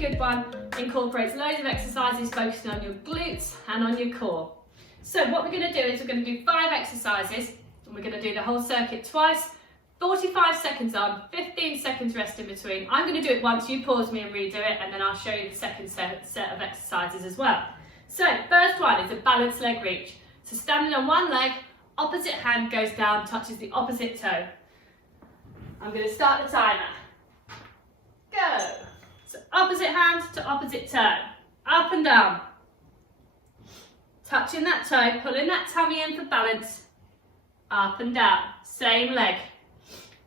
good one, incorporates loads of exercises focusing on your glutes and on your core. So what we're going to do is we're going to do 5 exercises, and we're going to do the whole circuit twice, 45 seconds on, 15 seconds rest in between. I'm going to do it once, you pause me and redo it, and then I'll show you the second set of exercises as well. So first one is a balanced leg reach. So standing on one leg, opposite hand goes down, touches the opposite toe. I'm going to start the timer. Go. So opposite hand to opposite toe, up and down. Touching that toe, pulling that tummy in for balance, up and down, same leg.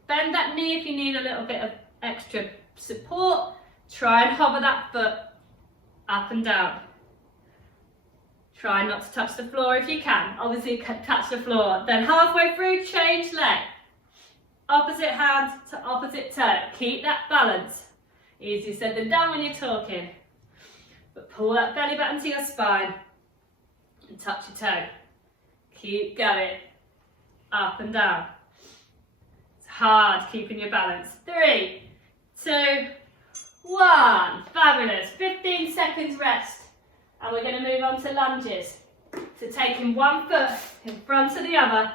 Bend that knee if you need a little bit of extra support. Try and hover that foot up and down. Try not to touch the floor if you can. Obviously touch the floor. Then halfway through, change leg. Opposite hand to opposite toe. Keep that balance. Easier said than done when you're talking. But pull that belly button to your spine and touch your toe. Keep going. Up and down. It's hard keeping your balance. 3, 2, 1. Fabulous. 15 seconds rest. And we're going to move on to lunges. So taking one foot in front of the other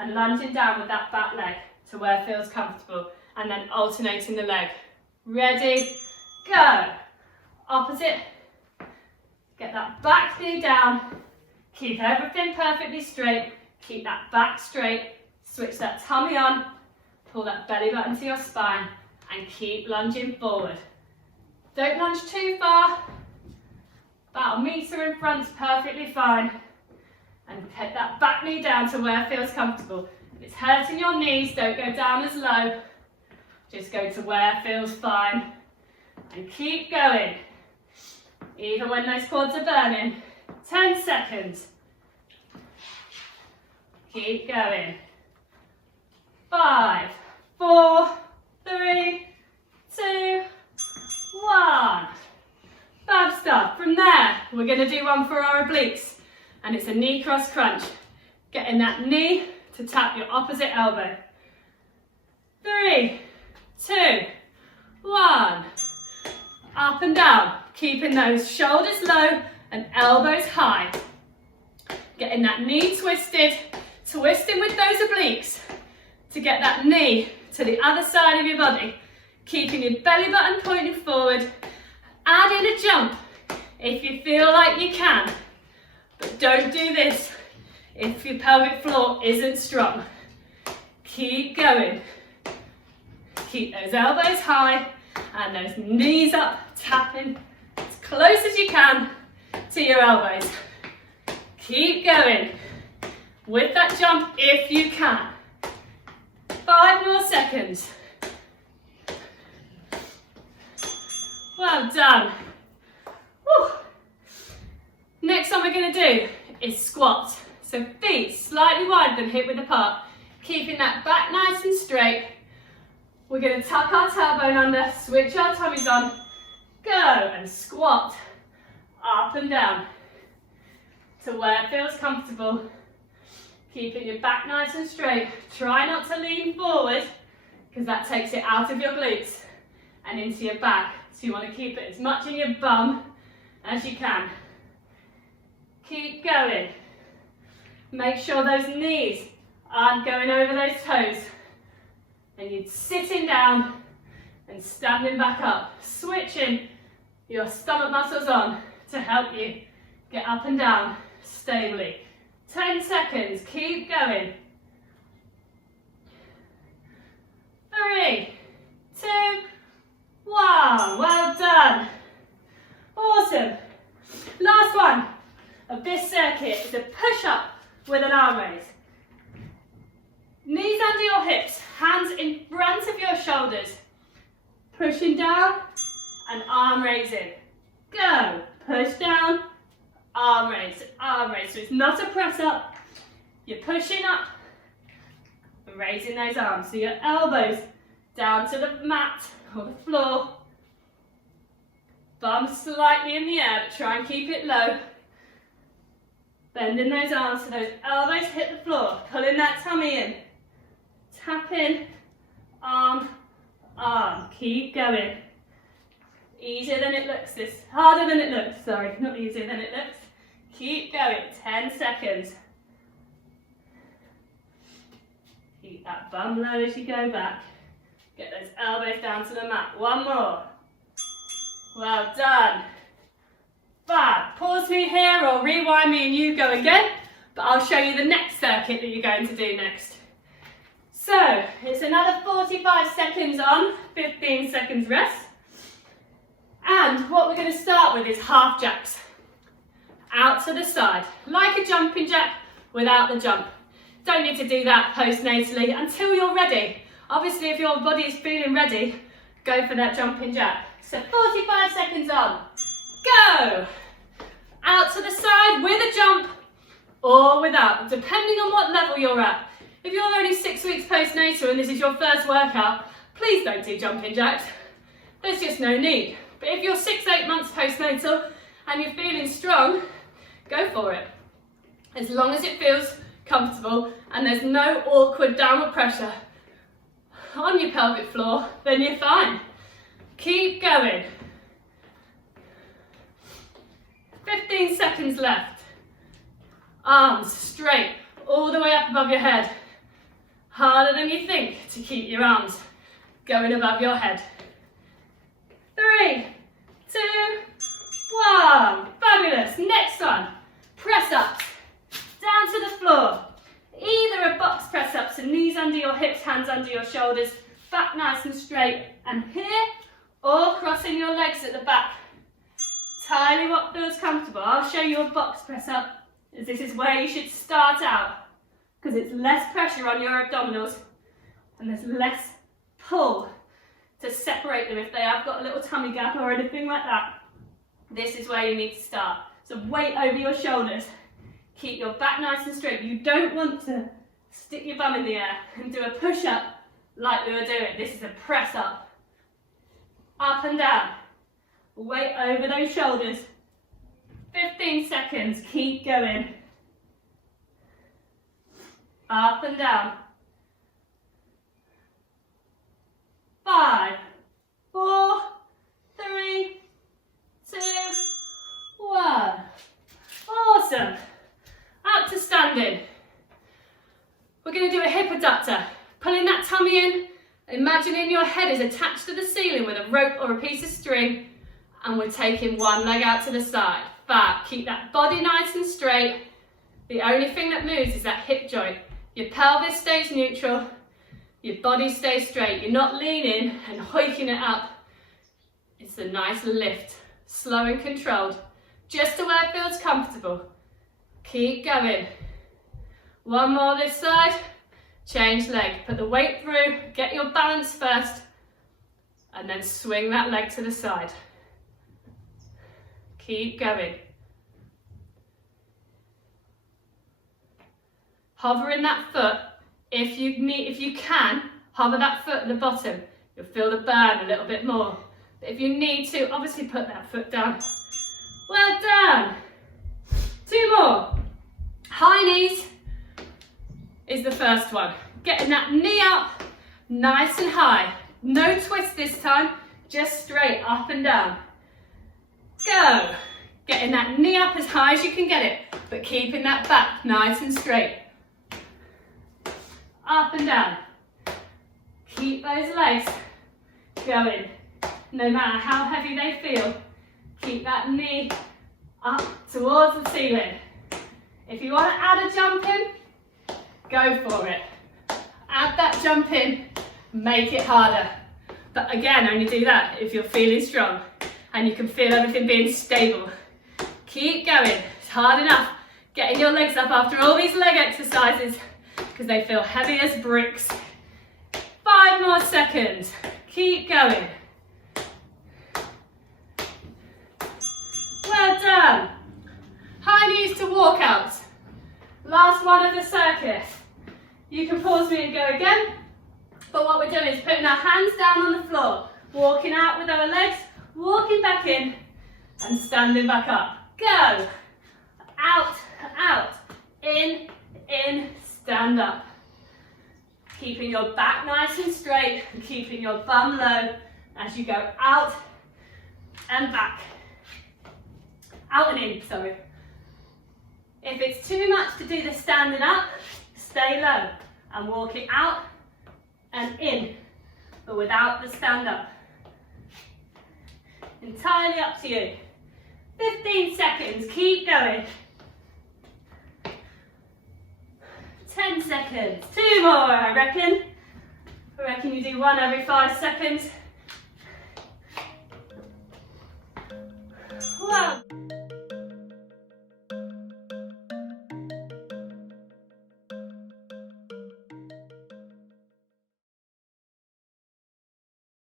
and lunging down with that back leg to where it feels comfortable, and then alternating the leg. Ready, go. Opposite. Get that back knee down. Keep everything perfectly straight. Keep that back straight. Switch that tummy on. Pull that belly button to your spine and keep lunging forward. Don't lunge too far. About a metre in front is perfectly fine. And get that back knee down to where it feels comfortable. If it's hurting your knees, don't go down as low. Just go to where it feels fine. And keep going. Even when those quads are burning. 10 seconds. Keep going. 5, 4, 3, 2, 1. Fab stuff. From there, we're going to do one for our obliques, and it's a knee cross crunch. Getting that knee to tap your opposite elbow. 3, 2, 1. Up and down, keeping those shoulders low and elbows high. Getting that knee twisted, twisting with those obliques to get that knee to the other side of your body. Keeping your belly button pointing forward. Add in a jump if you feel like you can, but don't do this if your pelvic floor isn't strong. Keep going. Keep those elbows high and those knees up, tapping as close as you can to your elbows. Keep going with that jump if you can. 5 more seconds. Well done. Woo. Next one we're going to do is squat. So feet slightly wider than hip width apart. Keeping that back nice and straight. We're going to tuck our tailbone under, switch our tummies on, go and squat up and down to where it feels comfortable. Keeping your back nice and straight. Try not to lean forward because that takes it out of your glutes and into your back. So you want to keep it as much in your bum as you can. Keep going. Make sure those knees aren't going over those toes. And you're sitting down and standing back up. Switching your stomach muscles on to help you get up and down stably. 10 seconds. Keep going. 3, 2, 1. Well done. Awesome. Last one of this circuit is a push-up with an arm raise. Knees under your hips, hands in front of your shoulders. Pushing down and arm raising. Go. Push down, arm raise, arm raise. So it's not a press up. You're pushing up and raising those arms. So your elbows down to the mat or the floor. Bum slightly in the air, but try and keep it low. Bending those arms so those elbows hit the floor. Pulling that tummy in. Tap in, arm, arm. Keep going. Easier than it looks, this, harder than it looks, sorry, not easier than it looks. Keep going, 10 seconds. Keep that bum low as you go back. Get those elbows down to the mat. One more. Well done. Fab. Pause me here or rewind me and you go again, but I'll show you the next circuit that you're going to do next. So, it's another 45 seconds on, 15 seconds rest. And what we're going to start with is half jacks. Out to the side, like a jumping jack without the jump. Don't need to do that postnatally until you're ready. Obviously, if your body is feeling ready, go for that jumping jack. So 45 seconds on. Go! Out to the side with a jump or without, depending on what level you're at. If you're only 6 weeks postnatal and this is your first workout, please don't do jumping jacks. There's just no need. But if you're 6-8 months postnatal and you're feeling strong, go for it. As long as it feels comfortable and there's no awkward downward pressure on your pelvic floor, then you're fine. Keep going. 15 seconds left. Arms straight, all the way up above your head. Harder than you think to keep your arms going above your head. 3, 2, 1. Fabulous. Next one. Press ups. Down to the floor. Either a box press up, so knees under your hips, hands under your shoulders, back nice and straight, and here, or crossing your legs at the back. Entirely what feels comfortable. I'll show you a box press up, as this is where you should start out, because it's less pressure on your abdominals, and there's less pull to separate them if they have got a little tummy gap or anything like that. This is where you need to start. So weight over your shoulders. Keep your back nice and straight. You don't want to stick your bum in the air and do a push-up like we were doing. This is a press up. Up and down. Weight over those shoulders. 15 seconds. Keep going. Up and down. 5, 4, 3, 2, 1. Awesome. Up to standing. We're going to do a hip adductor. Pulling that tummy in, imagining your head is attached to the ceiling with a rope or a piece of string, and we're taking one leg out to the side. Fab. Keep that body nice and straight. The only thing that moves is that hip joint. Your pelvis stays neutral, your body stays straight. You're not leaning and hoiking it up. It's a nice lift, slow and controlled, just to where it feels comfortable. Keep going. One more this side. Change leg. Put the weight through. Get your balance first. And then swing that leg to the side. Keep going. Hovering that foot. If you can, hover that foot at the bottom. You'll feel the burn a little bit more. But if you need to, obviously put that foot down. Well done. 2 more. High knees is the first one. Getting that knee up nice and high. No twist this time, just straight up and down. Go. Getting that knee up as high as you can get it, but keeping that back nice and straight. Up and down. Keep those legs going. No matter how heavy they feel, keep that knee up towards the ceiling. If you want to add a jump in, go for it. Add that jump in, make it harder. But again, only do that if you're feeling strong and you can feel everything being stable. Keep going, it's hard enough getting your legs up after all these leg exercises because they feel heavy as bricks. 5 more seconds, keep going. Well done. High knees to walkouts. Last one of the circuit. You can pause me and go again. But what we're doing is putting our hands down on the floor, walking out with our legs, walking back in, and standing back up. Go. Out, out, in, stand up. Keeping your back nice and straight and keeping your bum low as you go out and back. Out and in, sorry. If it's too much to do the standing up, stay low and walk it out and in, but without the stand up. Entirely up to you. 15 seconds, keep going. 10 seconds, 2 more I reckon. I reckon you do 1 every 5 seconds. 1.